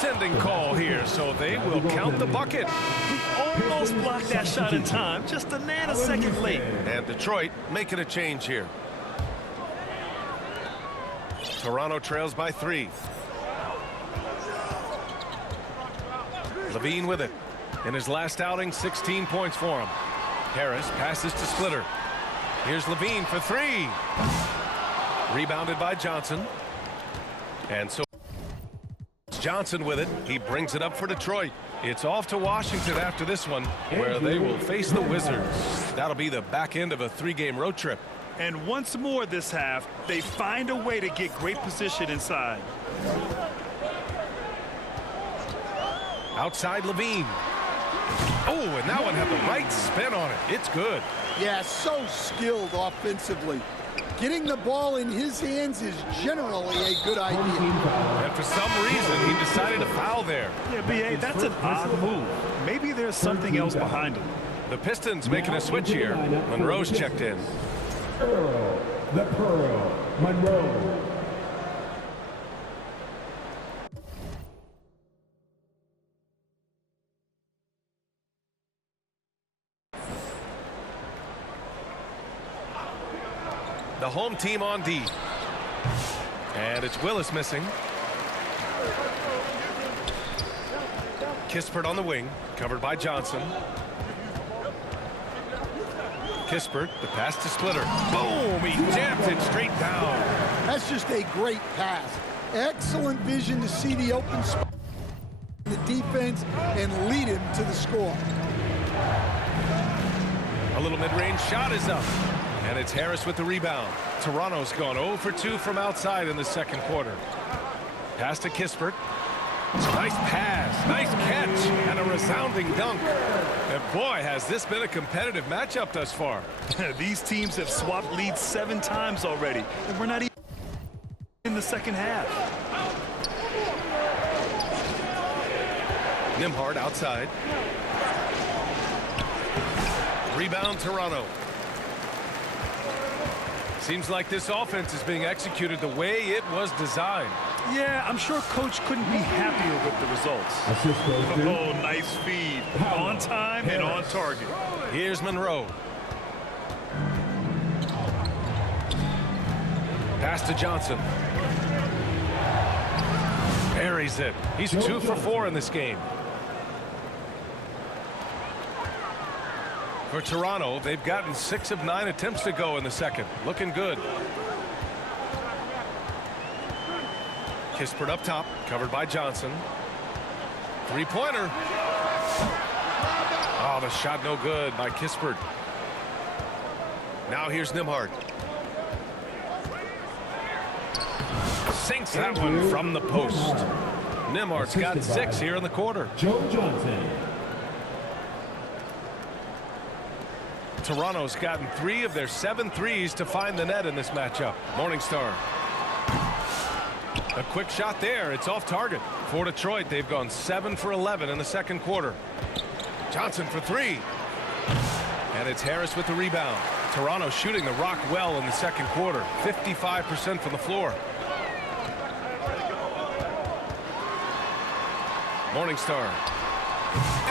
goaltending call here, so they will count the bucket. He almost blocked that shot in time, just a nanosecond late. And Detroit making a change here. Toronto trails by 3. Levine with it. In his last outing, 16 points for him. Harris passes to Splitter. Here's Levine for 3. Rebounded by Johnson. And so Johnson with it. He brings it up for Detroit. It's off to Washington after this one, where they will face the Wizards. That'll be the back end of a 3-game road trip. And once more this half, they find a way to get great position inside. Outside Levine. Oh, and that one had the right spin on it. It's good. Yeah, so skilled offensively. Getting the ball in his hands is generally a good idea. And for some reason, he decided to foul there. Yeah, B.A., that's an odd move. Maybe there's something else behind him. The Pistons making a switch here. Monroe's checked in. The Pearl, Monroe. The home team on D. And it's Willis missing. Kispert on the wing, covered by Johnson. Kispert, the pass to Splitter. Boom! He jams it straight down. That's just a great pass. Excellent vision to see the open spot in the defense and lead him to the score. A little mid-range shot is up. And it's Harris with the rebound. Toronto's gone 0 for 2 from outside in the second quarter. Pass to Kispert. Nice pass, nice catch, and a resounding dunk. And boy, has this been a competitive matchup thus far. These teams have swapped leads 7 times already, and we're not even in the second half. Nembhard outside. Rebound Toronto. Seems like this offense is being executed the way it was designed. Yeah, I'm sure Coach couldn't be happier with the results. Oh, nice feed. On time and on target. Here's Monroe. Pass to Johnson. Buries it. He's 2 for 4 in this game. For Toronto, they've gotten 6 of 9 attempts to go in the second. Looking good. Kispert up top, covered by Johnson. 3-pointer. Oh, the shot no good by Kispert. Now here's Nembhard. Sinks that one from the post. Nembhard's got 6 here in the quarter. Joe Johnson. Toronto's gotten 3 of their 7 threes to find the net in this matchup. Morningstar. A quick shot there. It's off target. For Detroit, they've gone 7 for 11 in the second quarter. Johnson for 3. And it's Harris with the rebound. Toronto shooting the rock well in the second quarter. 55% from the floor. Morningstar.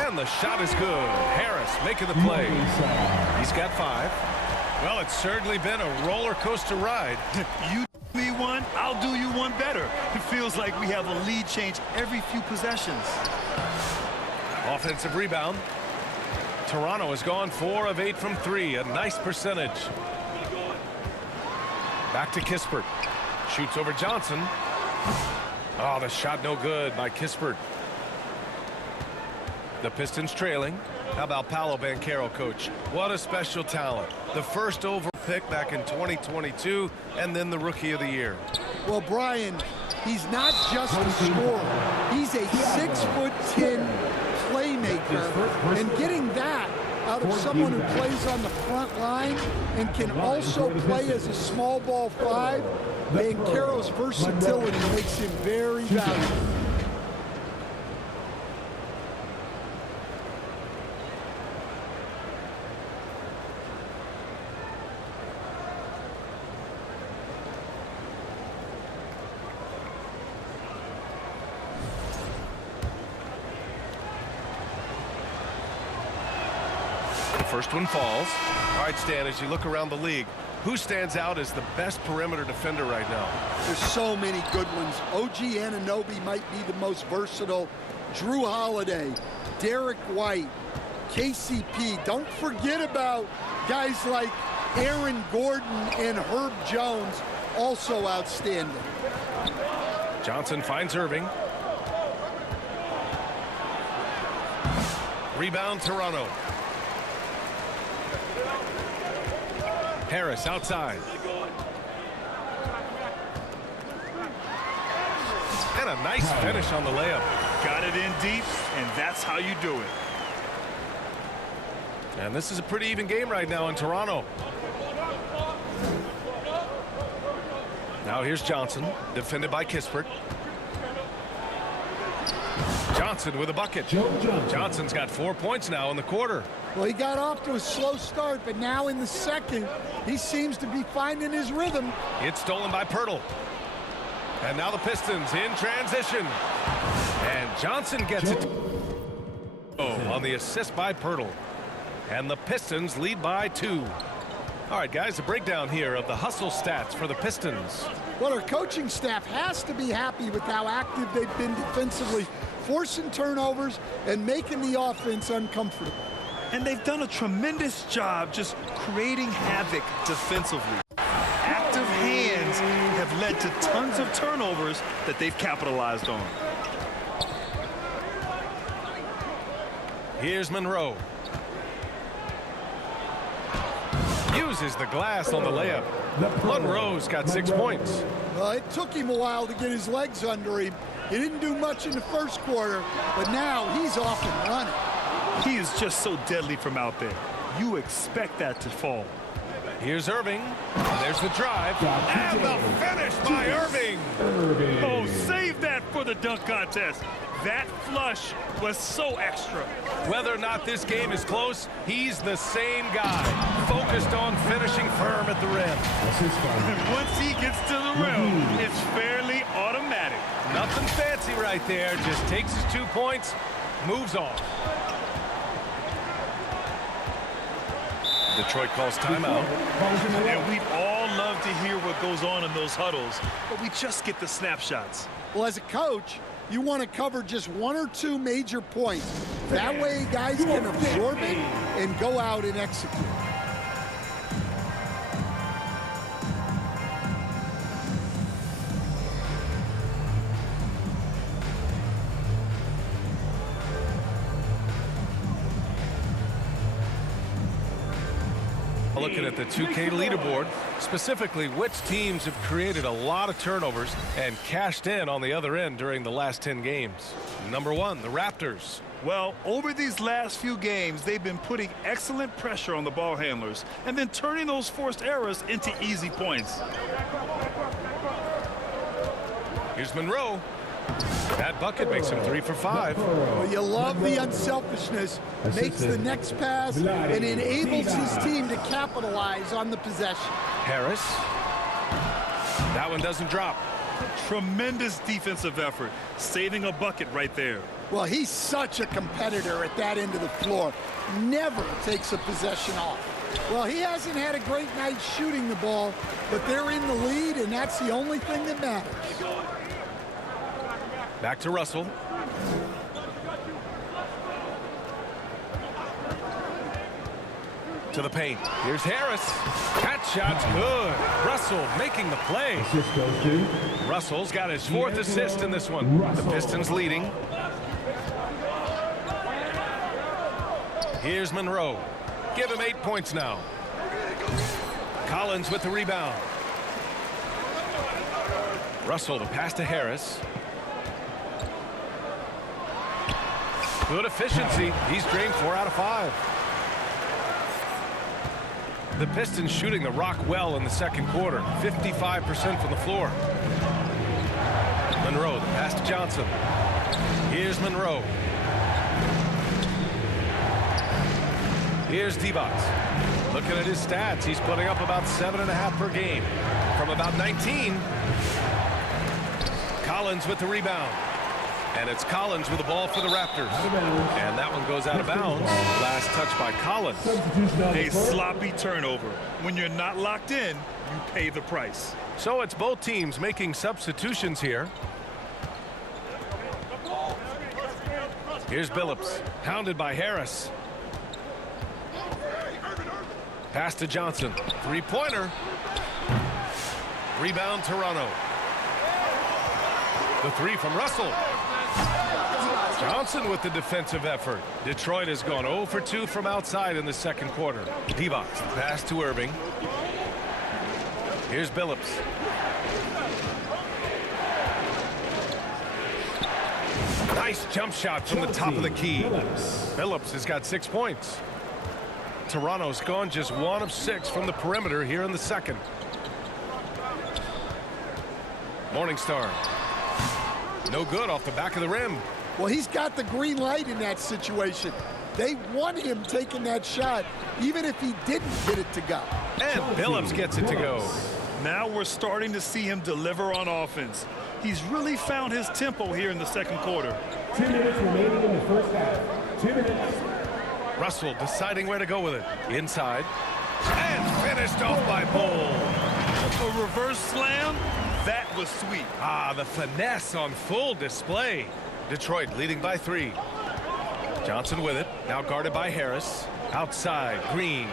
And the shot is good. Harris making the play. He's got 5. Well, it's certainly been a roller coaster ride. You do me one, I'll do you one better. It feels like we have a lead change every few possessions. Offensive rebound. Toronto has gone 4 of 8 from 3. A nice percentage. Back to Kispert. Shoots over Johnson. Oh, the shot no good by Kispert. The Pistons trailing. How about Paolo Banchero, coach? What a special talent. The first overall pick back in 2022, and then the Rookie of the Year. Well, Brian, he's not just a scorer. He's a 6'10" playmaker, and getting that out of someone who plays on the front line and can also play as a small ball 5, Banchero's versatility makes him very valuable. The first one falls. All right, Stan, as you look around the league, who stands out as the best perimeter defender right now? There's so many good ones. OG Anunoby might be the most versatile. Drew Holiday, Derek White, KCP. Don't forget about guys like Aaron Gordon and Herb Jones, also outstanding. Johnson finds Erving. Rebound Toronto. Harris outside. And a nice finish on the layup. Got it in deep, and that's how you do it. And this is a pretty even game right now in Toronto. Now here's Johnson, defended by Kispert. Johnson with a bucket. Johnson's got 4 points now in the quarter. Well, he got off to a slow start, but now in the second, he seems to be finding his rhythm. It's stolen by Pirtle. And now the Pistons in transition. And Johnson gets it on the assist by Pirtle. And the Pistons lead by 2. All right, guys, a breakdown here of the hustle stats for the Pistons. Well, our coaching staff has to be happy with how active they've been defensively, forcing turnovers and making the offense uncomfortable. And they've done a tremendous job just creating havoc defensively. Active hands have led to tons of turnovers that they've capitalized on. Here's Monroe. Uses the glass on the layup. Monroe's got 6 points. Well, it took him a while to get his legs under him. He didn't do much in the first quarter, but now he's off and running. He is just so deadly from out there. You expect that to fall. Here's Erving. There's the drive. And the finish by Erving. Oh, save that for the dunk contest. That flush was so extra. Whether or not this game is close, he's the same guy, focused on finishing firm at the rim. And once he gets to the rim, it's fairly automatic. Nothing fancy right there, just takes his 2 points, moves on. Detroit calls timeout. And we'd all love to hear what goes on in those huddles, but we just get the snapshots. Well, as a coach, you want to cover just 1 or 2 major points. That way guys can absorb it and go out and execute. Looking at the 2K leaderboard, specifically which teams have created a lot of turnovers and cashed in on the other end during the last 10 games. Number 1, the Raptors. Well, over these last few games, they've been putting excellent pressure on the ball handlers and then turning those forced errors into easy points. Here's Monroe. That bucket makes him 3 for 5. Well, you love the unselfishness, makes the next pass, and enables his team to capitalize on the possession. Harris. That one doesn't drop. Tremendous defensive effort, saving a bucket right there. Well, he's such a competitor at that end of the floor. Never takes a possession off. Well, he hasn't had a great night shooting the ball, but they're in the lead, and that's the only thing that matters. Back to Russell. To the paint. Here's Harris. That shot's good. Russell making the play. Russell's got his 4th assist in this one. The Pistons leading. Here's Monroe. Give him 8 points now. Collins with the rebound. Russell to pass to Harris. Good efficiency. He's drained 4 out of 5. The Pistons shooting the rock well in the second quarter. 55% from the floor. Monroe, the pass to Johnson. Here's Monroe. Here's D-Box. Looking at his stats, he's putting up about 7.5 per game. From about 19. Collins with the rebound. And it's Collins with the ball for the Raptors. And that one goes out of bounds. Last touch by Collins. A sloppy turnover. When you're not locked in, you pay the price. So it's both teams making substitutions here. Here's Billups, hounded by Harris. Pass to Johnson. Three-pointer. Rebound, Toronto. The three from Russell. Johnson with the defensive effort. Detroit has gone 0 for 2 from outside in the second quarter. Divac, pass to Erving. Here's Billups. Nice jump shot from the top of the key. Billups has got 6 points. Toronto's gone just 1 of 6 from the perimeter here in the second. Morningstar. No good off the back of the rim. Well, he's got the green light in that situation. They want him taking that shot, even if he didn't get it to go. And Billups gets it to go. Now we're starting to see him deliver on offense. He's really found his tempo here in the second quarter. 2 minutes remaining in the first half. 2 minutes. Russell deciding where to go with it. Inside. And finished off by Bull. A reverse slam? That was sweet. Ah, the finesse on full display. Detroit leading by 3. Johnson with it. Now guarded by Harris. Outside, Green.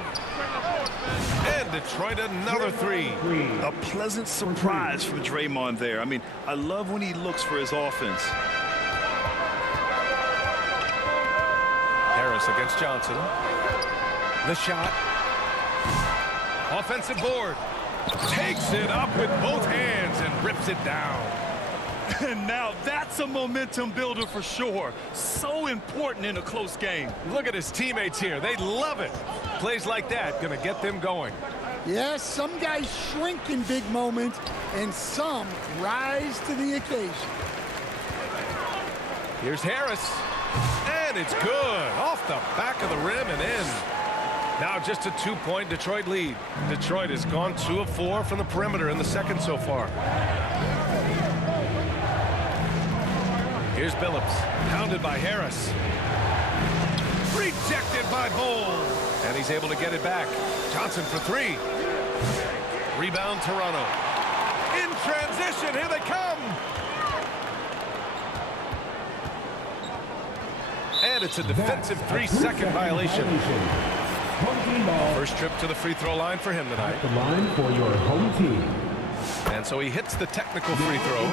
And Detroit another 3. A pleasant surprise from Draymond there. I mean, I love when he looks for his offense. Harris against Johnson. The shot. Offensive board. Takes it up with both hands and rips it down. And now that's a momentum builder for sure. So important in a close game. Look at his teammates here. They love it. Plays like that going to get them going. Yes, some guys shrink in big moments, and some rise to the occasion. Here's Harris. And it's good. Off the back of the rim and in. Now just a 2-point Detroit lead. Detroit has gone 2 of 4 from the perimeter in the second so far. Here's Billups, hounded by Harris. Rejected by Bull. And he's able to get it back. Johnson for 3. Rebound, Toronto. In transition, here they come. And it's a defensive 3-second violation. First trip to the free throw line for him tonight. The line for your home team. And so he hits the technical free throw.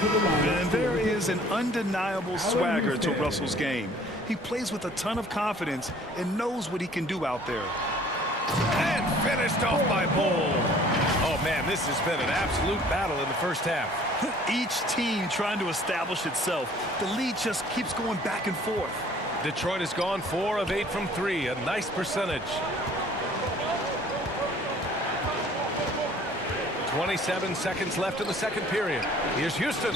And there is an undeniable swagger to Russell's game. He plays with a ton of confidence and knows what he can do out there. And finished off by Bull. Oh, man, this has been an absolute battle in the first half. Each team trying to establish itself. The lead just keeps going back and forth. Detroit has gone 4 of 8 from 3. A nice percentage. 27 seconds left in the second period. Here's Houston.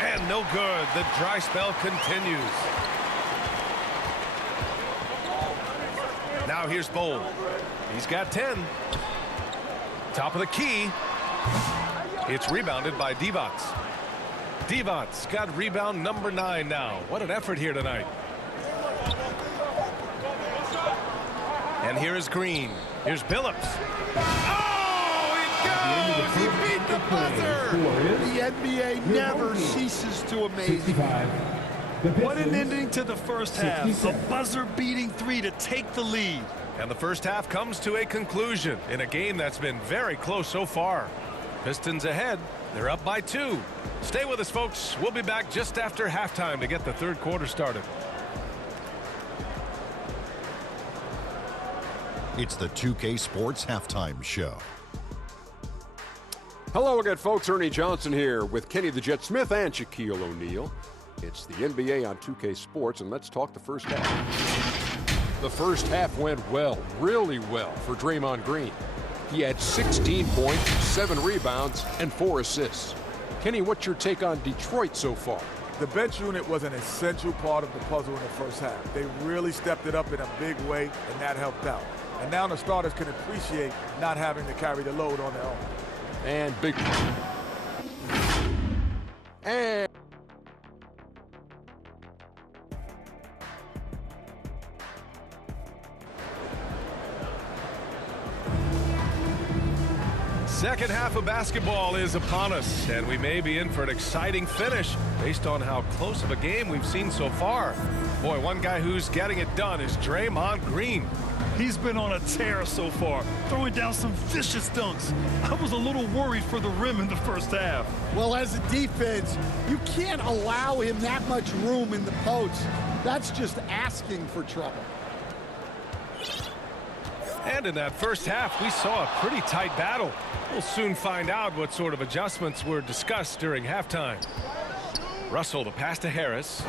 And no good. The dry spell continues. Now here's Bull. He's got 10. Top of the key. It's rebounded by Divac. Divac's got rebound number 9 now. What an effort here tonight. And here is Green. Here's Billups. Oh, it goes! He beat the buzzer! The NBA never ceases to amaze me. What an ending to the first half. A buzzer-beating 3 to take the lead. And the first half comes to a conclusion in a game that's been very close so far. Pistons ahead. They're up by 2. Stay with us, folks. We'll be back just after halftime to get the third quarter started. It's the 2K Sports Halftime Show. Hello again, folks. Ernie Johnson here with Kenny the Jet Smith and Shaquille O'Neal. It's the NBA on 2K Sports, and let's talk the first half. The first half went well, really well, for Draymond Green. He had 16 points, 7 rebounds, and 4 assists. Kenny, what's your take on Detroit so far? The bench unit was an essential part of the puzzle in the first half. They really stepped it up in a big way, and that helped out. And now the starters can appreciate not having to carry the load on their own. And big. And Second half of basketball is upon us, and we may be in for an exciting finish based on how close of a game we've seen so far. Boy, one guy who's getting it done is Draymond Green. He's been on a tear so far, throwing down some vicious dunks. I was a little worried for the rim in the first half. Well, as a defense, you can't allow him that much room in the post. That's just asking for trouble. And in that first half, we saw a pretty tight battle. We'll soon find out what sort of adjustments were discussed during halftime. Russell, the pass to Harris.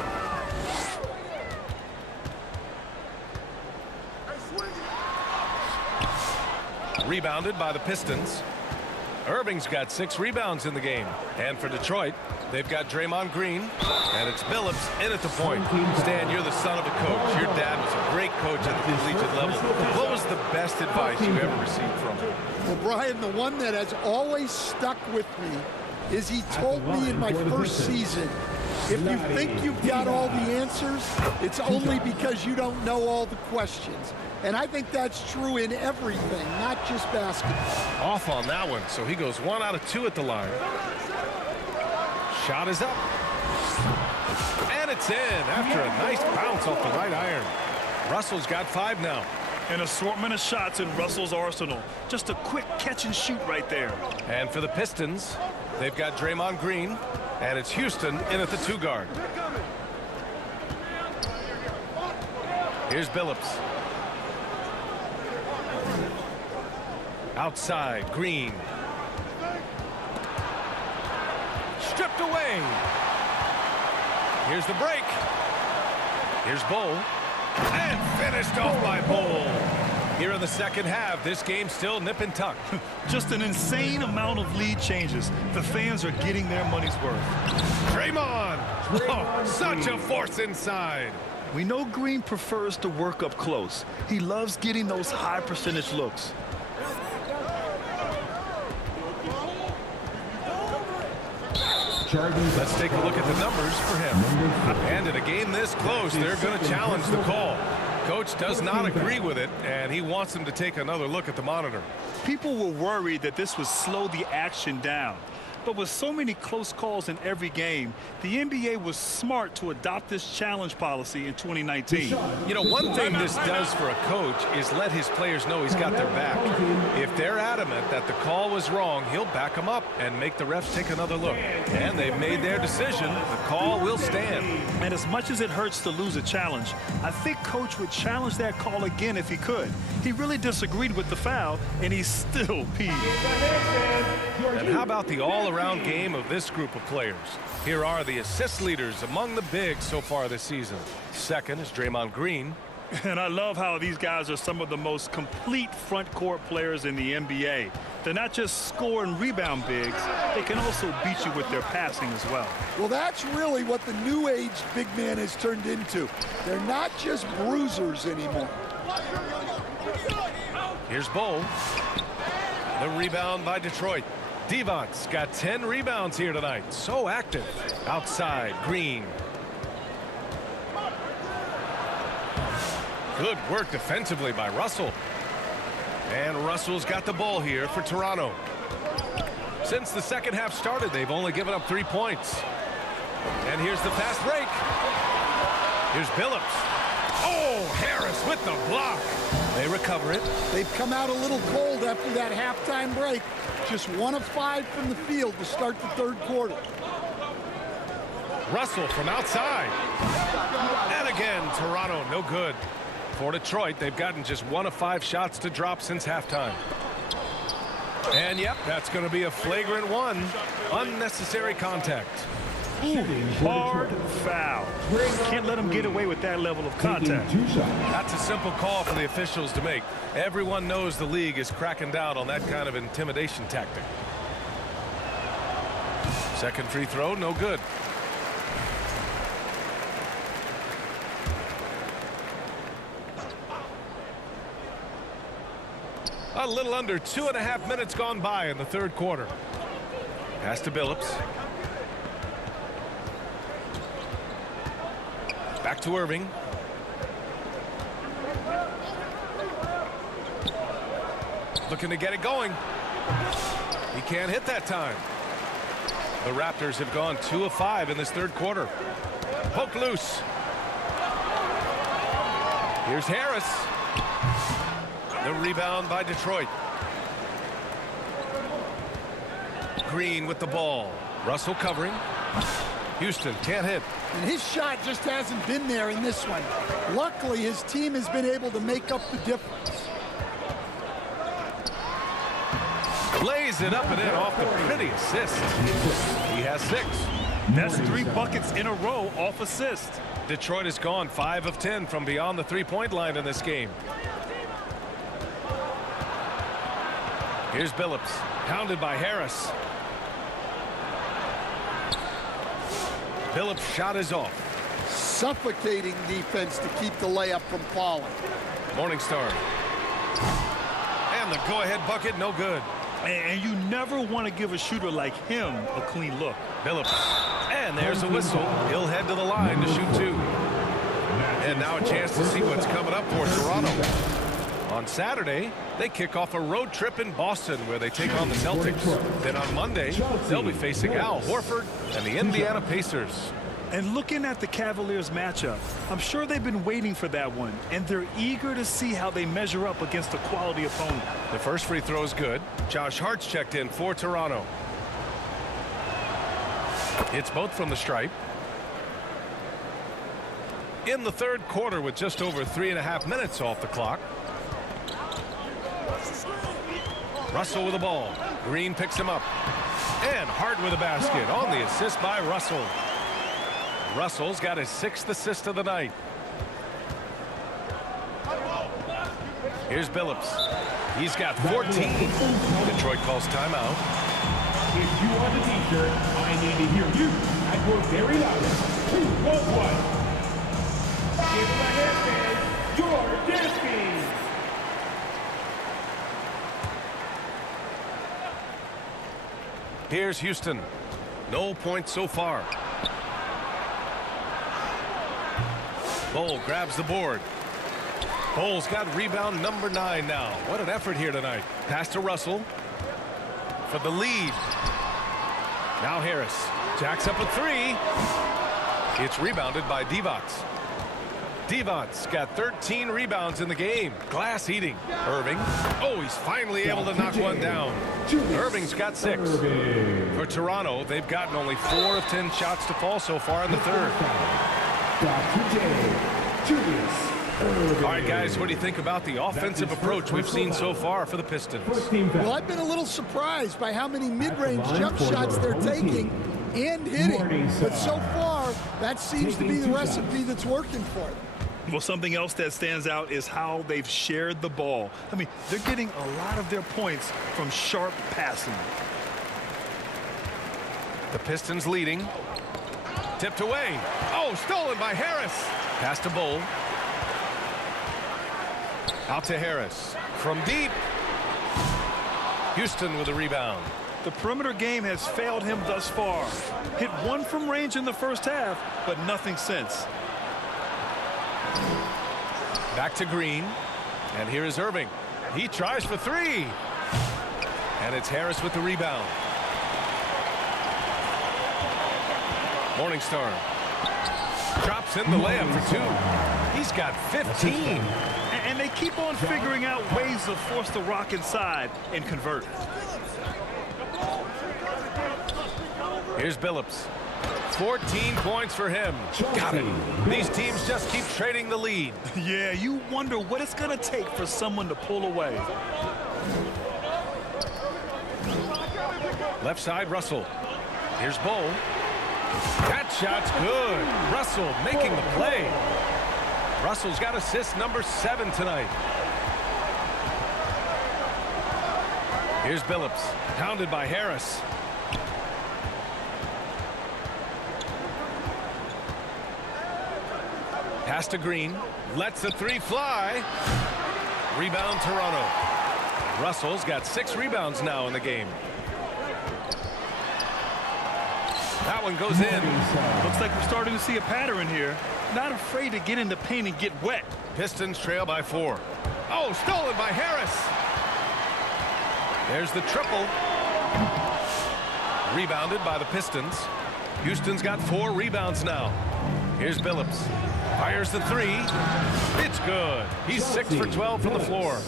Rebounded by the Pistons. Erving's got 6 rebounds in the game. And for Detroit, they've got Draymond Green. And it's Billups in at the point. Stan, you're the son of a coach. Your dad was a great coach at the collegiate level. What was the best advice you ever received from him? Well, Brian, the one that has always stuck with me is he told me in my first season, if you think you've got all the answers, it's only because you don't know all the questions. And I think that's true in everything, not just basketball. Off on that one, so he goes 1 out of 2 at the line. Shot is up. And it's in after a nice bounce off the right iron. Russell's got 5 now. An assortment of shots in Russell's arsenal. Just a quick catch and shoot right there. And for the Pistons, they've got Draymond Green, and it's Houston in at the 2 guard. Here's Billups. Outside, Green. Stripped away. Here's the break. Here's Bull. And finished off by Bull. Here in the second half, this game's still nip and tuck. Just an insane amount of lead changes. The fans are getting their money's worth. Draymond. Oh, such a force inside. We know Green prefers to work up close. He loves getting those high percentage looks. Let's take a look at the numbers for him. And in a game this close, they're going to challenge the call. Coach does not agree with it, and he wants him to take another look at the monitor. People were worried that this would slow the action down. But with so many close calls in every game, the NBA was smart to adopt this challenge policy in 2019. You know, one thing this does for a coach is let his players know he's got their back. If they're adamant that the call was wrong, he'll back them up and make the refs take another look. And they've made their decision. The call will stand. And as much as it hurts to lose a challenge, I think Coach would challenge that call again if he could. He really disagreed with the foul, and he's still peeved. And how about the all-around game of this group of players? Here are the assist leaders among the bigs so far this season. Second is Draymond Green. And I love how these guys are some of the most complete front court players in the NBA. They're not just score and rebound bigs, they can also beat you with their passing as well. Well, that's really what the new age big man has turned into. They're not just bruisers anymore. Here's Bull. The rebound by Detroit. Devon's got 10 rebounds here tonight. So active. Outside, Green. Good work defensively by Russell. And Russell's got the ball here for Toronto. Since the second half started, they've only given up 3 points. And here's the fast break. Here's Billups. Oh, Harris with the block. They recover it. They've come out a little cold after that halftime break. Just 1 of 5 from the field to start the third quarter. Russell from outside. And again, Toronto, no good. For Detroit, they've gotten just 1 of 5 shots to drop since halftime. And yep, that's going to be a flagrant 1. Unnecessary contact. Hard foul. Can't let him get away with that level of contact. That's a simple call for the officials to make. Everyone knows the league is cracking down on that kind of intimidation tactic. Second free throw, no good. A little under 2.5 minutes gone by in the third quarter. Pass to Billups. Back to Erving. Looking to get it going. He can't hit that time. The Raptors have gone 2 of 5 in this third quarter. Poke loose. Here's Harris. The rebound by Detroit. Green with the ball. Russell covering. Houston can't hit. And his shot just hasn't been there in this one. Luckily, his team has been able to make up the difference. Lays it up and in off the pretty assist. He has 6. That's 3 buckets in a row off assist. Detroit has gone 5 of 10 from beyond the three-point line in this game. Here's Billups, pounded by Harris. Billups' shot is off. Suffocating defense to keep the layup from falling. Morningstar. And the go-ahead bucket, no good. And you never want to give a shooter like him a clean look. Billups. And there's a whistle. He'll head to the line to shoot 2. And now a chance to see what's coming up for Toronto. On Saturday, they kick off a road trip in Boston where they take on the Celtics. Then on Monday, they'll be facing Al Horford and the Indiana Pacers. And looking at the Cavaliers matchup, I'm sure they've been waiting for that one, and they're eager to see how they measure up against a quality opponent. The first free throw is good. Josh Hart's checked in for Toronto. It's both from the stripe. In the third quarter with just over 3.5 minutes off the clock. Russell with the ball. Green picks him up. And Hart with a basket on the assist by Russell. Russell's got his 6th assist of the night. Here's Billups. He's got 14. Detroit calls timeout. If you want the t-shirt, I need to hear you at your very loudest. 2, 1, 1. Give him a hand, you're dancing. Here's Houston. No points so far. Bol grabs the board. Bol's got rebound number 9 now. What an effort here tonight. Pass to Russell for the lead. Now Harris jacks up a 3. It's rebounded by Divac. Divac's got 13 rebounds in the game. Glass eating. Erving. Oh, he's finally able to knock one down. Erving's got 6. For Toronto, they've gotten only 4 of 10 shots to fall so far in the third. Julius. All right, guys, what do you think about the offensive approach we've seen so far for the Pistons? Well, I've been a little surprised by how many mid-range jump shots they're taking and hitting. But so far, that seems to be the recipe that's working for them. Well, something else that stands out is how they've shared the ball. I mean, they're getting a lot of their points from sharp passing. The Pistons leading. Tipped away. Oh, stolen by Harris. Pass to Bol. Out to Harris. From deep. Houston with a rebound. The perimeter game has failed him thus far. Hit 1 from range in the first half, but nothing since. Back to Green. And here is Erving. He tries for 3. And it's Harris with the rebound. Morningstar drops in the layup for 2. He's got 15. And they keep on figuring out ways to force the rock inside and convert. Here's Billups. 14 points for him. Got it. These teams just keep trading the lead. Yeah, you wonder what it's going to take for someone to pull away. Left side, Russell. Here's Bol. That shot's good. Russell making the play. Russell's got assist number 7 tonight. Here's Billups. Pounded by Harris. Pass to Green. Lets the 3 fly. Rebound Toronto. Russell's got 6 rebounds now in the game. That one goes in. Looks like we're starting to see a pattern here. Not afraid to get in the paint and get wet. Pistons trail by 4. Oh, stolen by Harris. There's the triple. Rebounded by the Pistons. Houston's got 4 rebounds now. Here's Billups. Fires the 3. It's good. He's 6 for 12 from the floor.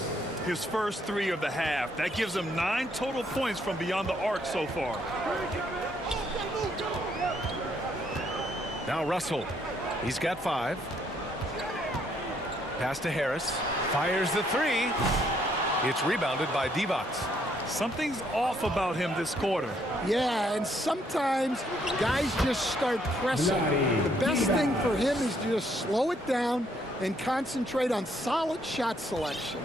His first 3 of the half. That gives him 9 total points from beyond the arc so far. Now Russell. He's got 5. Pass to Harris. Fires the 3. It's rebounded by Divac. Something's off about him this quarter. Yeah, and sometimes guys just start pressing. The best thing for him is to just slow it down and concentrate on solid shot selection.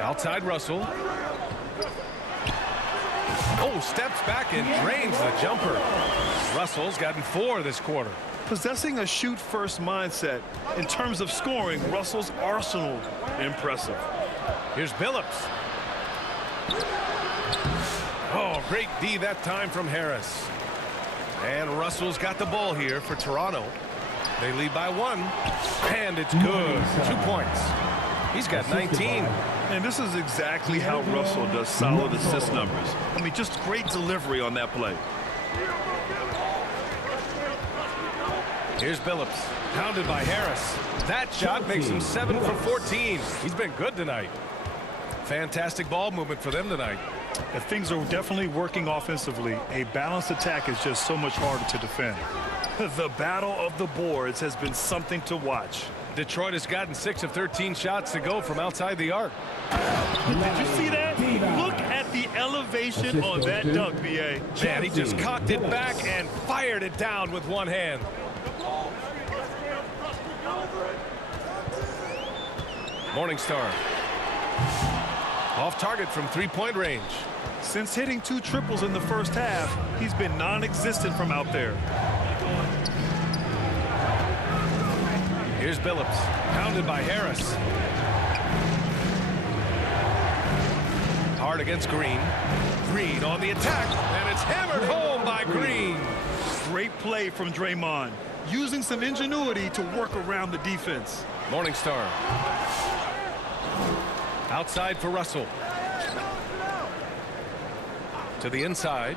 Outside Russell. Oh, steps back and drains the jumper. Russell's gotten 4 this quarter. Possessing a shoot-first mindset in terms of scoring, Russell's arsenal impressive. Here's Billups. Oh, great D that time from Harris. And Russell's got the ball here for Toronto. They lead by 1. And it's good. 2 points. He's got 19. And this is exactly how Russell does solid assist numbers. I mean, just great delivery on that play. Here's Billups, pounded by Harris. That shot makes him 7 for 14. He's been good tonight. Fantastic ball movement for them tonight. And things are definitely working offensively. A balanced attack is just so much harder to defend. The battle of the boards has been something to watch. Detroit has gotten 6 of 13 shots to go from outside the arc. Did you see that? Look at the elevation on that dunk, B.A. Man, he just cocked it back and fired it down with one hand. Morningstar. Off target from 3-point range. Since hitting 2 triples in the first half, he's been non-existent from out there. Here's Billups, pounded by Harris. Hard against Green. Green on the attack, and it's hammered home by Green. Great play from Draymond, using some ingenuity to work around the defense. Morningstar. Outside for Russell. To the inside.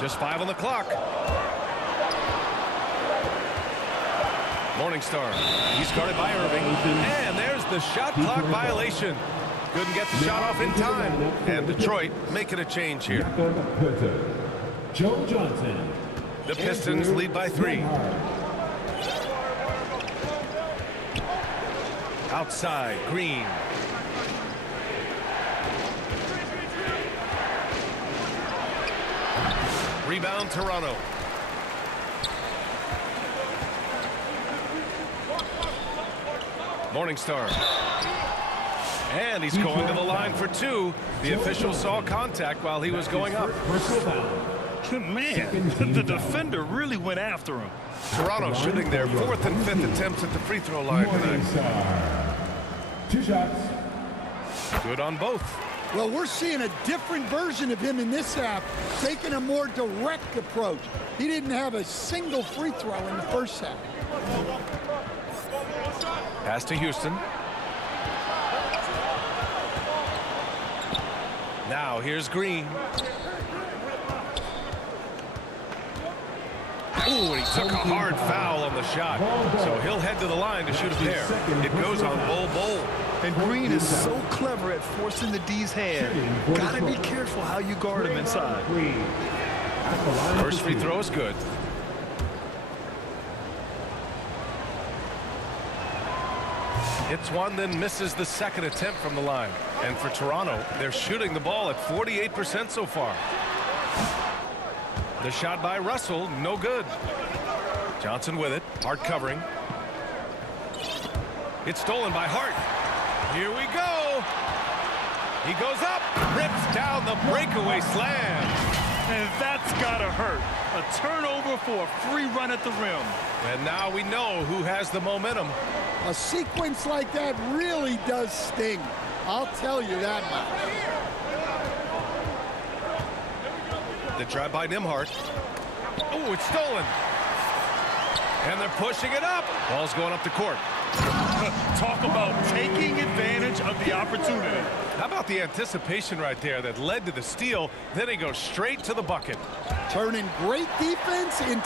Just 5 on the clock. Morningstar. He's guarded by Erving. And there's the shot clock violation. Couldn't get the shot off in time. And Detroit making a change here. Joe Johnson. The Pistons lead by 3. Outside, Green. Rebound, Toronto. Morningstar. And he's going to the line for 2. The official saw contact while he was going up. Man, the defender really went after him. Toronto shooting their 4th and 5th attempts at the free throw line tonight. 2 shots. Good on both. Well, we're seeing a different version of him in this half, taking a more direct approach. He didn't have a single free throw in the first half. Pass to Houston. Now here's Green. Ooh, and he took a hard foul on the shot. So he'll head to the line to shoot a pair. It goes on Bol. And Green is so clever at forcing the D's hand. Gotta be careful how you guard him inside. First free throw is good. Hits one, then misses the second attempt from the line. And for Toronto, they're shooting the ball at 48% so far. The shot by Russell, no good. Johnson with it, Hart covering. It's stolen by Hart. Here we go. He goes up, rips down the breakaway slam. And that's gotta hurt. A turnover for a free run at the rim. And now we know who has the momentum. A sequence like that really does sting. I'll tell you that much. The drive by Nembhard. Oh, it's stolen. And they're pushing it up. Ball's going up the court. Talk about taking advantage of the opportunity. How about the anticipation right there that led to the steal? Then he goes straight to the bucket. Turning great defense into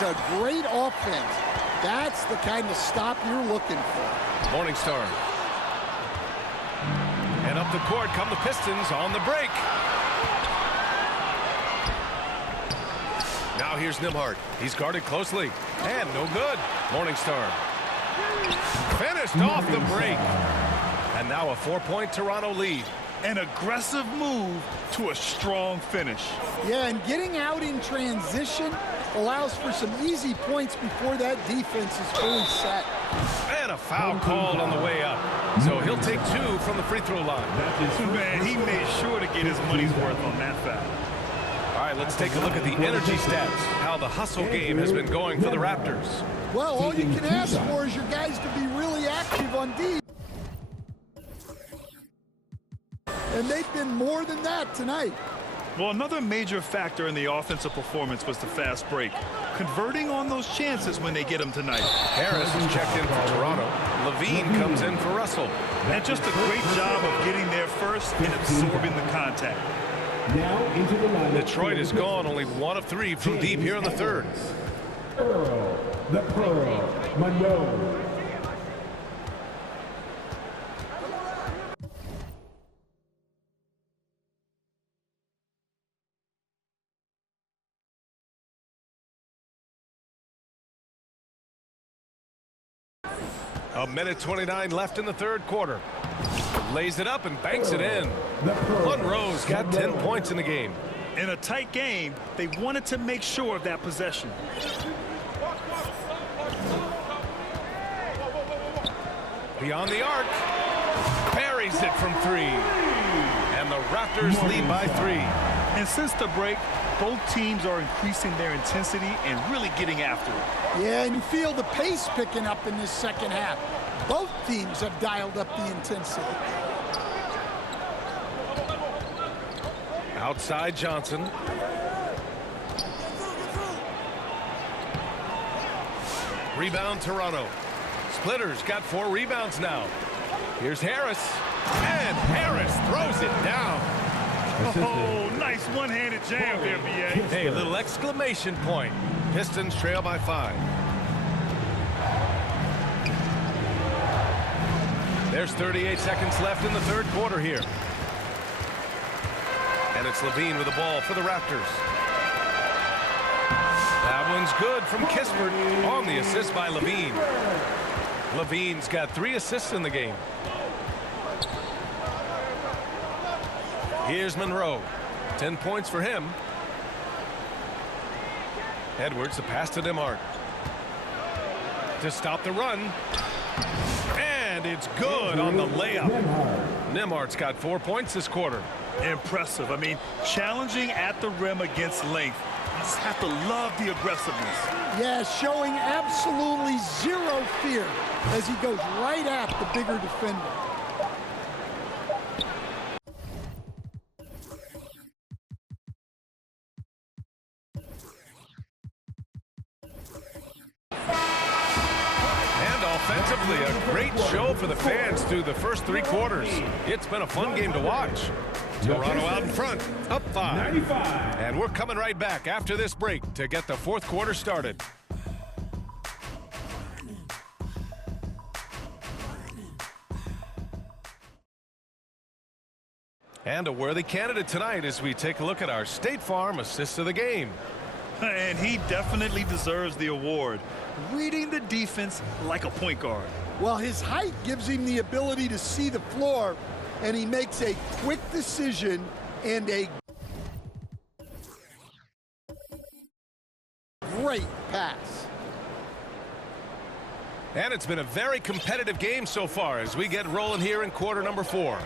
a great offense. That's the kind of stop you're looking for. Morningstar. And up the court come the Pistons on the break. Now here's Nembhard. He's guarded closely. And no good. Morningstar. Finished off the break. And now a 4-point Toronto lead. An aggressive move to a strong finish. Yeah, and getting out in transition allows for some easy points before that defense is fully set. And a foul called on the way up. So he'll take 2 from the free throw line. Man, he made sure to get his money's worth on that foul. All right, let's take a look at the energy stats. How the hustle game has been going for the Raptors. Well, all you can ask for is your guys to be really active on D. And they've been more than that tonight. Well, another major factor in the offensive performance was the fast break. Converting on those chances when they get them tonight. Harris is checked in for Toronto. Levine comes in for Russell. And just a great job of getting there first and absorbing the contact. Now into the line. Detroit is gone, only 1 of 3 from deep here in the third. Earl, the Pearl, Monroe. A minute 29 left in the third quarter. Lays it up and banks it in. Monroe's got 10 points in the game. In a tight game, they wanted to make sure of that possession. Beyond the arc. Buries it from 3. And the Raptors lead by 3. And since the break, both teams are increasing their intensity and really getting after it. Yeah, and you feel the pace picking up in this second half. Both teams have dialed up the intensity. Outside Johnson. Rebound Toronto. Splitters got 4 rebounds now. Here's Harris. And Harris throws it down. Oh, nice one-handed jam there, B.A. Hey, a little exclamation point. Pistons trail by 5. There's 38 seconds left in the third quarter here. And it's Levine with the ball for the Raptors. That one's good from Kispert on the assist by Levine. Levine's got 3 assists in the game. Here's Monroe. 10 points for him. Edwards, the pass to Nembhard. To stop the run. And it's good on the layup. Nembhard's got 4 points this quarter. Impressive. I mean, challenging at the rim against length. You just have to love the aggressiveness. Yeah, showing absolutely zero fear as he goes right at the bigger defender. Offensively, a great show for the fans through the first 3 quarters. It's been a fun game to watch. Toronto out in front, up 5. 95. And we're coming right back after this break to get the fourth quarter started. And a worthy candidate tonight as we take a look at our State Farm assist of the game. And he definitely deserves the award. Reading the defense like a point guard. Well, his height gives him the ability to see the floor, and he makes a quick decision and a it's been a very competitive game so far as we get rolling here in quarter number 4.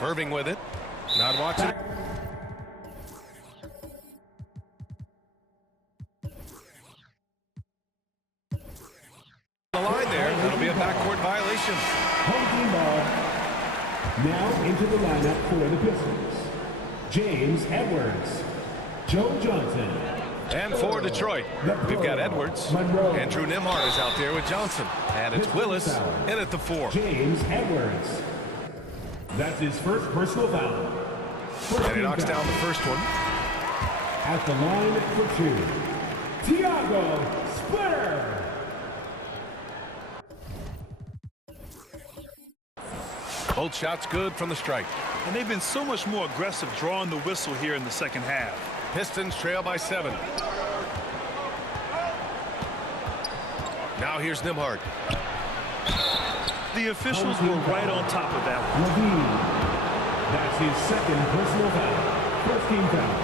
Erving with it. Not watching. The line there. That'll be a backcourt violation. Home team ball. Now into the lineup for the Pistons. James Edwards. Joe Johnson. And for Detroit, we've got Edwards. Andrew Nembhard is out there with Johnson. And it's Willis in at the 4. James Edwards. That's his first personal foul. And he knocks down the first one. At the line for 2. Tiago Splitter. Both shots good from the stripe. And they've been so much more aggressive drawing the whistle here in the second half. Pistons trail by 7. Now here's Nembhard. The officials were right on top of that one. Levine. That's his second personal foul. First team foul.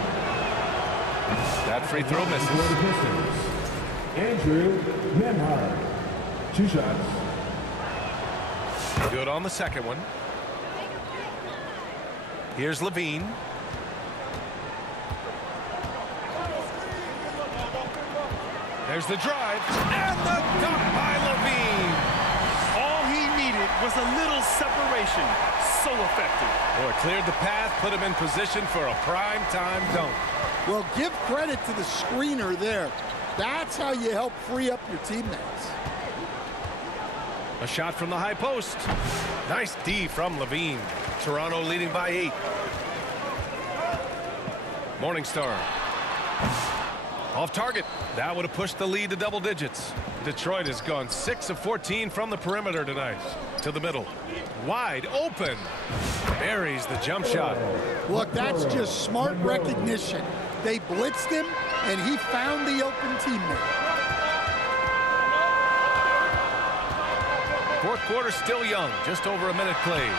That free throw For the misses. Pistons. Andrew Nembhard. 2 shots. Good on the second one. Here's Levine. There's the drive. And the dunk by Levine. All he needed was a little separation. So effective. Boy, cleared the path, put him in position for a prime-time dunk. Well, give credit to the screener there. That's how you help free up your teammates. A shot from the high post. Nice D from Levine. Toronto leading by 8. Morningstar. Off target. That would have pushed the lead to double digits. Detroit has gone 6 of 14 from the perimeter tonight. To the middle. Wide open. Buries the jump shot. Look, that's just smart recognition. They blitzed him, and he found the open teammate. Fourth quarter still young. Just over a minute played.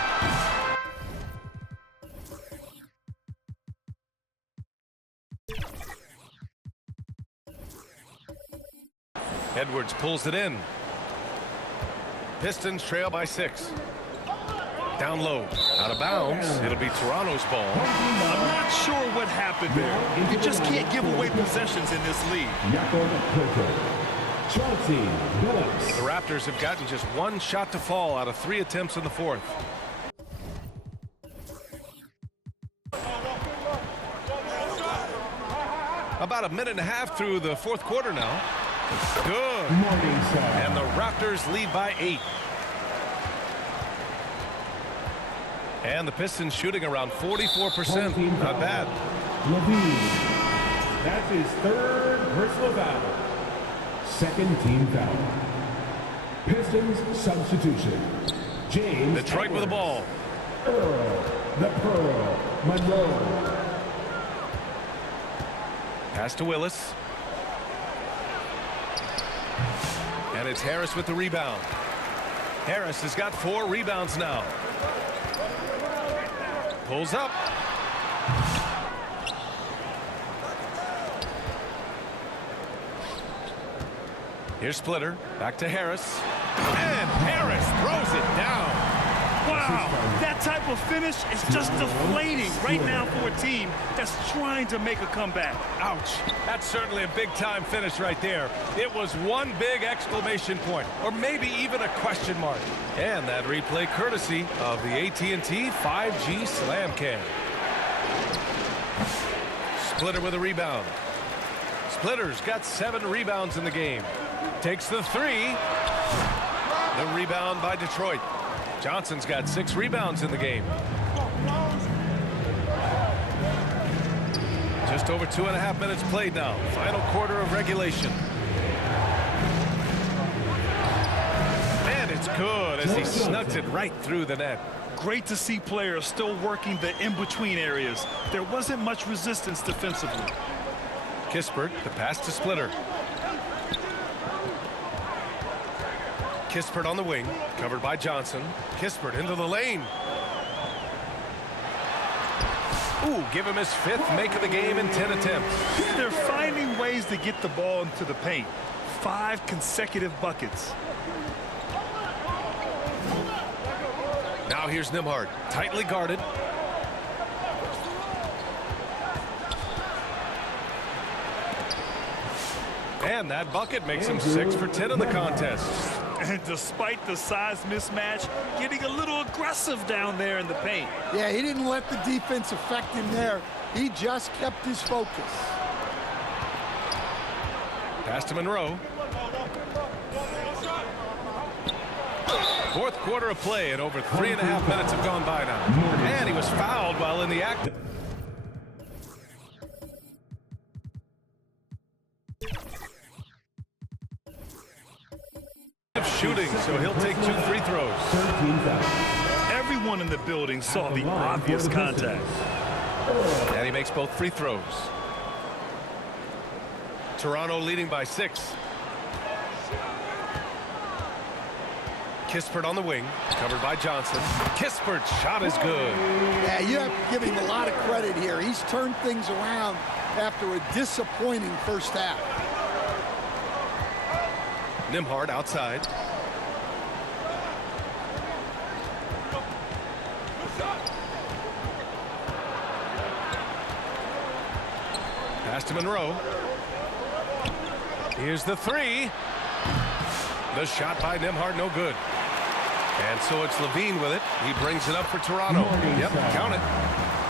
Edwards pulls it in. Pistons trail by 6. Down low. Out of bounds. It'll be Toronto's ball. I'm not sure what happened there. You just can't give away possessions in this league. The Raptors have gotten just 1 shot to fall out of 3 attempts in the fourth. About a minute and a half through the fourth quarter now. Good. Morningstar. And the Raptors lead by 8. And the Pistons shooting around 44%. Not bad. Levine. That's his third personal foul. Second team foul. Pistons substitution. James Detroit with the ball. Earl, the Pearl, Monroe. Pass to Willis. And it's Harris with the rebound. Harris has got 4 rebounds now. Pulls up. Here's Splitter. Back to Harris. And Harris throws it down. Wow, that type of finish is just deflating right now for a team that's trying to make a comeback. Ouch. That's certainly a big-time finish right there. It was one big exclamation point, or maybe even a question mark. And that replay courtesy of the AT&T 5G Slam Cam. Splitter with a rebound. Splitter's got 7 rebounds in the game. Takes the 3. The rebound by Detroit. Johnson's got 6 rebounds in the game. Just over 2.5 minutes played now. Final quarter of regulation. And it's good as he snugs it right through the net. Great to see players still working the in-between areas. There wasn't much resistance defensively. Kispert, the pass to Splitter. Kispert on the wing, covered by Johnson. Kispert into the lane. Ooh, give him his 5th make of the game in 10 attempts. They're finding ways to get the ball into the paint. 5 consecutive buckets. Now here's Nembhard, tightly guarded. And that bucket makes him 6 for 10 in the contest. And despite the size mismatch, getting a little aggressive down there in the paint. Yeah, he didn't let the defense affect him there. He just kept his focus. Pass to Monroe. 4th quarter of play, and over 3.5 minutes have gone by now. And he was fouled while in the act. Shooting, so he'll take 2 free throws. Everyone in the building saw the obvious contact. And he makes both free throws. Toronto leading by 6. Kispert on the wing, covered by Johnson. Kispert's shot is good. Yeah, you have to give him a lot of credit here. He's turned things around after a disappointing first half. Nembhard outside. Pass to Monroe. Here's the 3. The shot by Nembhard, no good. And so it's Levine with it. He brings it up for Toronto. Yep, count it.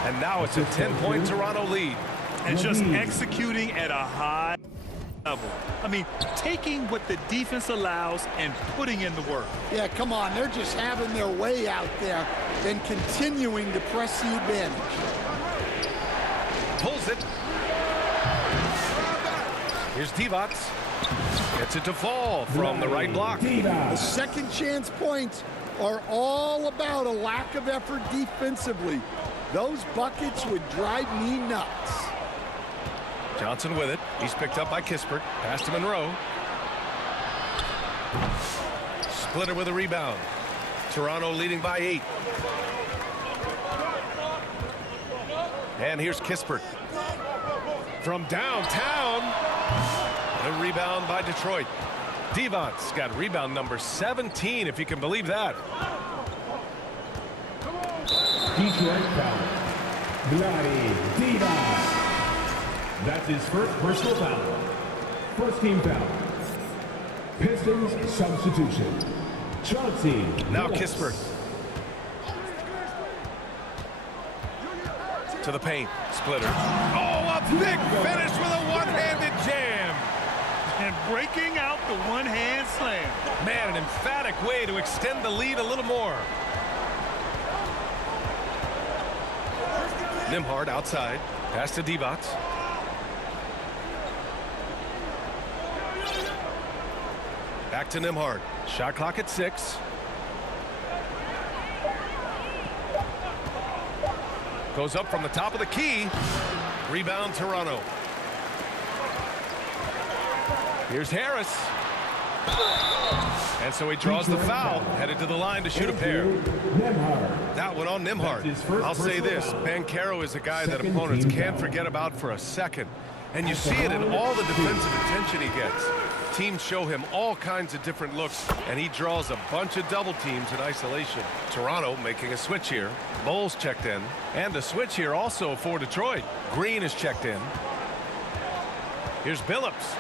And now it's a 10-point Toronto lead. And just executing at a high level. I mean, taking what the defense allows and putting in the work. Yeah, come on. They're just having their way out there and continuing to press the advantage. Pulls it. Here's Divac. Gets it to fall from the right block. The second chance points are all about a lack of effort defensively. Those buckets would drive me nuts. Johnson with it. He's picked up by Kispert. Pass to Monroe. Splitter with a rebound. Toronto leading by 8. And here's Kispert. From downtown. A rebound by Detroit. Divac's got rebound number 17, if you can believe that. Detroit foul. Vlade Divac. That's his first personal foul. First team foul. Pistons substitution. Chauncey. Now Kispert. To the paint. Splitter. Oh, a big finish with a one-handed jam. And breaking out the one-hand slam. Man, an emphatic way to extend the lead a little more. Nembhard outside. Pass to Divac. Back to Nembhard. Shot clock at 6. Goes up from the top of the key. Rebound Toronto. Here's Harris. And so he draws the foul, headed to the line to shoot a pair. That one on Nembhard. I'll say this, Banchero is a guy that opponents can't forget about for a second. And you see it in all the defensive attention he gets. Teams show him all kinds of different looks, and he draws a bunch of double teams in isolation. Toronto making a switch here. Bowles checked in. And a switch here also for Detroit. Green is checked in. Here's Billups.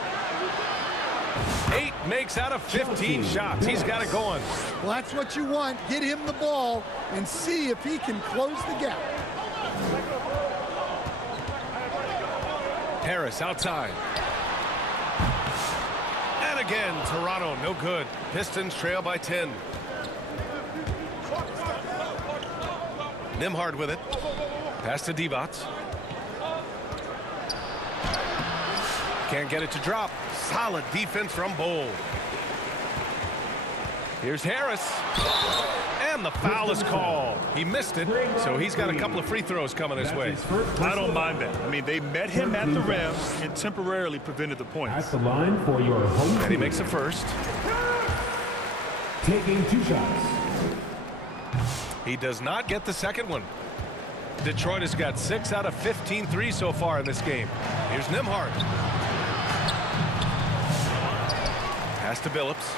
8 makes out of 15 shots. He's got it going. Well, that's what you want. Get him the ball and see if he can close the gap. Harris outside. And again, Toronto, no good. Pistons trail by 10. Nembhard with it. Pass to Divac. Can't get it to drop. Solid defense from Bowles. Here's Harris. And the foul is called. He missed it, so he's got a couple of free throws coming his way. I don't mind that. I mean, they met him at the rim and temporarily prevented the points. At the line for your home And he makes a first. Taking 2 shots. He does not get the second one. Detroit has got 6 out of 15 threes so far in this game. Here's Nembhard. Pass to Billups.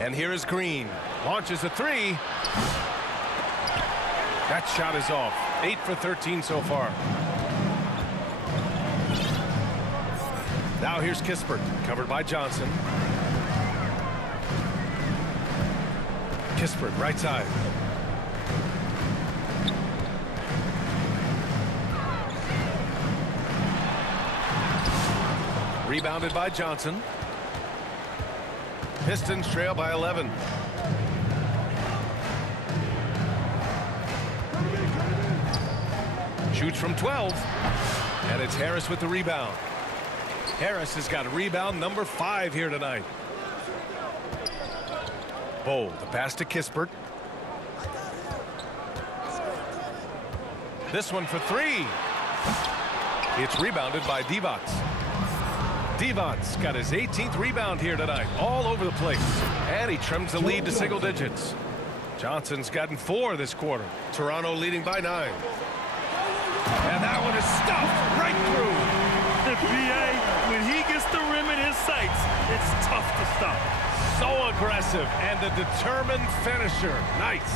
And here is Green. Launches a 3. That shot is off. 8 for 13 so far. Now here's Kispert, covered by Johnson. Kispert, right side. Rebounded by Johnson. Pistons trail by 11. Shoots from 12. And it's Harris with the rebound. Harris has got rebound number 5 here tonight. Bowl, the pass to Kispert. This one for 3. It's rebounded by Divac. Divac's got his 18th rebound here tonight, all over the place. And he trims the lead to single digits. Johnson's gotten 4 this quarter. Toronto leading by 9. And that one is stuffed right through. The PA, when he gets the rim in his sights, it's tough to stop. So aggressive and a determined finisher. Nice.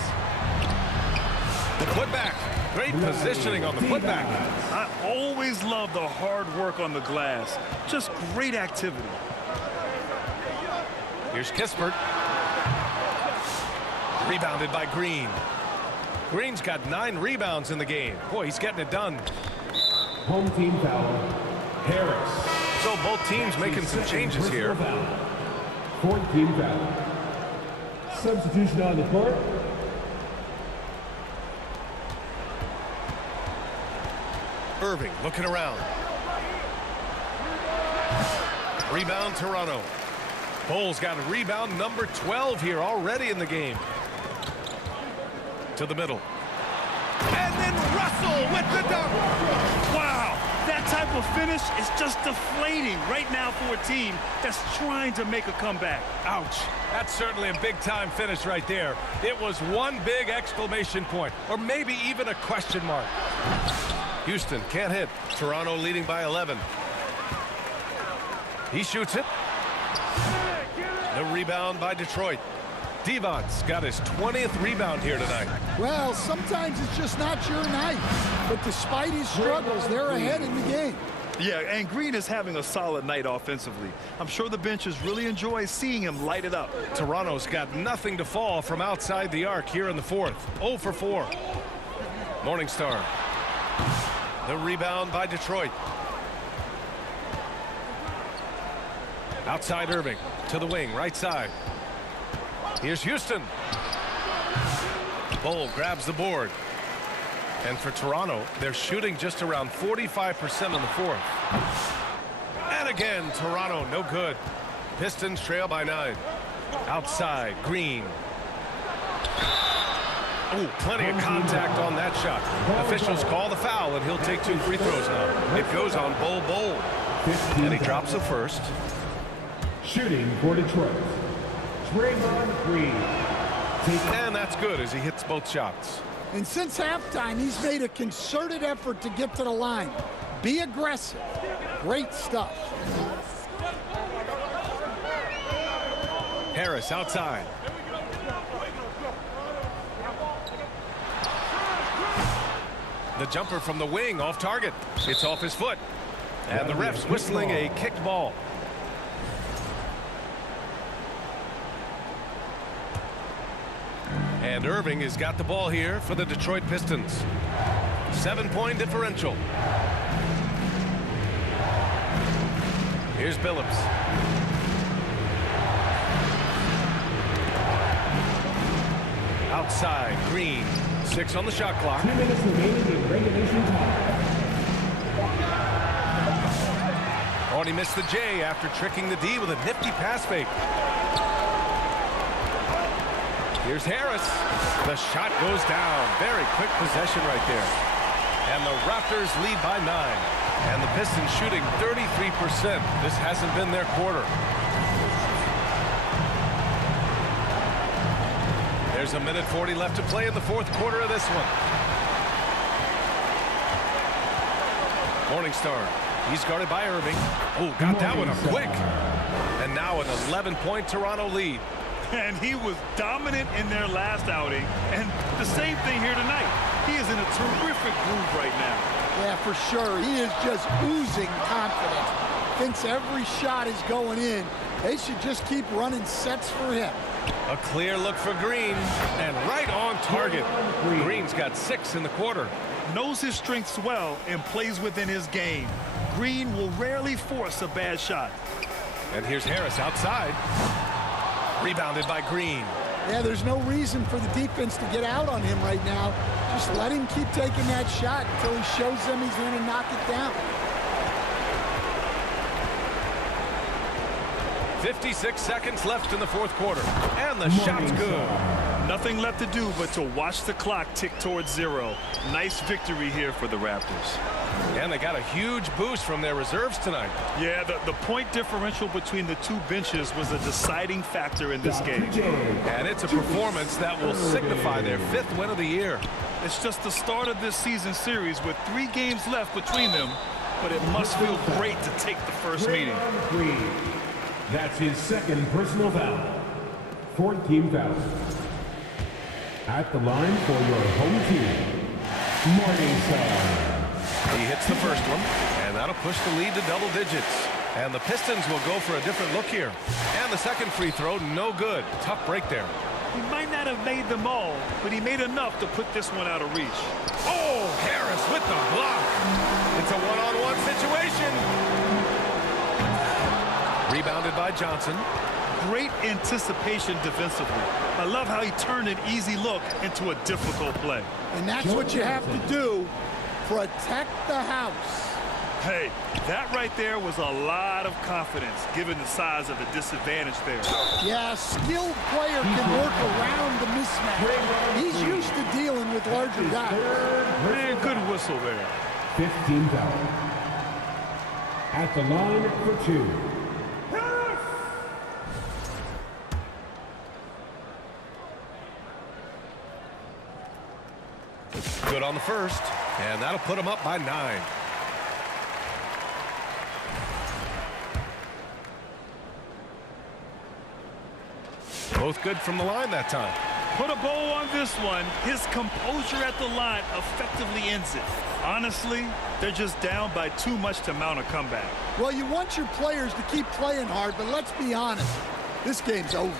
The putback. Great positioning on the putback. I always love the hard work on the glass. Just great activity. Here's Kispert. Rebounded by Green. Green's got 9 rebounds in the game. Boy, he's getting it done. Home team foul. Harris. So both teams making some changes here. Fourth team foul. Substitution on the court. Erving looking around. Rebound Toronto. Bull's got a rebound number 12 here already in the game. To the middle. And then Russell with the dunk. Wow, that type of finish is just deflating right now for a team that's trying to make a comeback. Ouch. That's certainly a big-time finish right there. It was one big exclamation point, or maybe even a question mark. Houston can't hit. Toronto leading by 11. He shoots it. The rebound by Detroit. Divac's got his 20th rebound here tonight. Well, sometimes it's just not your night. But despite his struggles, they're ahead in the game. Yeah, and Green is having a solid night offensively. I'm sure the benches really enjoy seeing him light it up. Toronto's got nothing to fall from outside the arc here in the 4th. 0 for 4. Morningstar. The rebound by Detroit. Outside Erving. To the wing, right side. Here's Houston. Bull grabs the board. And for Toronto, they're shooting just around 45% in the 4th. And again, Toronto, no good. Pistons trail by 9. Outside, Green. Ooh, plenty of contact on that shot. Officials call the foul, and he'll take 2 free throws now. It goes on Bull. And he drops the first. Shooting for Detroit. Draymond Green. And that's good as he hits both shots. And since halftime, he's made a concerted effort to get to the line. Be aggressive. Great stuff. Harris outside. The jumper from the wing off target. It's off his foot. And the ref's whistling a kicked ball. And Erving has got the ball here for the Detroit Pistons. 7-point differential. Here's Billups. Outside, Green. 6 on the shot clock. 2 minutes remaining in regulation time. Oh, and he missed the J after tricking the D with a nifty pass fake. Here's Harris. The shot goes down. Very quick possession right there. And the Raptors lead by 9. And the Pistons shooting 33%. This hasn't been their quarter. There's a minute 40 left to play in the fourth quarter of this one. Morningstar. He's guarded by Erving. Oh, got that one up quick. And now an 11-point Toronto lead. And he was dominant in their last outing. And the same thing here tonight. He is in a terrific groove right now. Yeah, for sure. He is just oozing confidence. Thinks every shot is going in. They should just keep running sets for him. A clear look for Green. And right on target. Green's got 6 in the quarter. Knows his strengths well and plays within his game. Green will rarely force a bad shot. And here's Harris outside. Rebounded by Green. Yeah, there's no reason for the defense to get out on him right now. Just let him keep taking that shot until he shows them he's going to knock it down. 56 seconds left in the fourth quarter. And the shot's good. Nothing left to do but to watch the clock tick towards 0. Nice victory here for the Raptors. And they got a huge boost from their reserves tonight. Yeah, the point differential between the two benches was a deciding factor in this game. And it's a performance that will signify their 5th win of the year. It's just the start of this season series with 3 games left between them, but it must feel great to take the first meeting. That's his second personal foul. 4th team foul. At the line for your home team, Morningstar. He hits the first one, and that'll push the lead to double digits. And the Pistons will go for a different look here. And the second free throw, no good. Tough break there. He might not have made them all, but he made enough to put this one out of reach. Oh, Harris with the block. It's a one-on-one situation. Rebounded by Johnson. Great anticipation defensively. I love how he turned an easy look into a difficult play. And that's what you have to do. Protect the house. Hey, that right there was a lot of confidence given the size of the disadvantage there. Yeah, a skilled player can work around the mismatch. He's used to dealing with larger guys. Man, good whistle there. 5th team foul. At the line for 2. Good on the first, and that'll put him up by 9. Both good from the line that time. Put a bow on this one. His composure at the line effectively ends it. Honestly, they're just down by too much to mount a comeback. Well, you want your players to keep playing hard, but let's be honest. This game's over.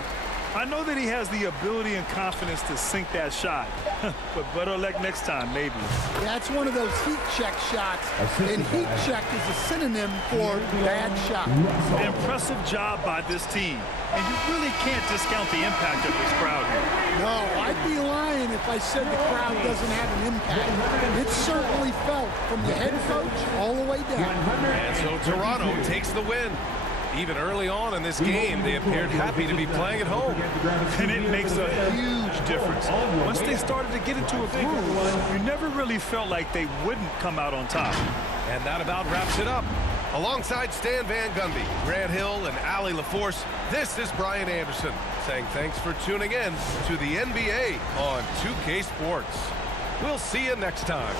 I know that he has the ability and confidence to sink that shot, but better luck next time, maybe. That's one of those heat check shots, and heat check is a synonym for bad shot. Impressive job by this team, and you really can't discount the impact of this crowd here. No, I'd be lying if I said the crowd doesn't have an impact. It certainly felt from the head coach all the way down. And so Toronto takes the win. Even early on in this game, they appeared happy to be playing at home. And it makes a huge difference. Once they started to get into a groove, you never really felt like they wouldn't come out on top. And that about wraps it up. Alongside Stan Van Gundy, Grant Hill, and Allie LaForce, this is Brian Anderson saying thanks for tuning in to the NBA on 2K Sports. We'll see you next time.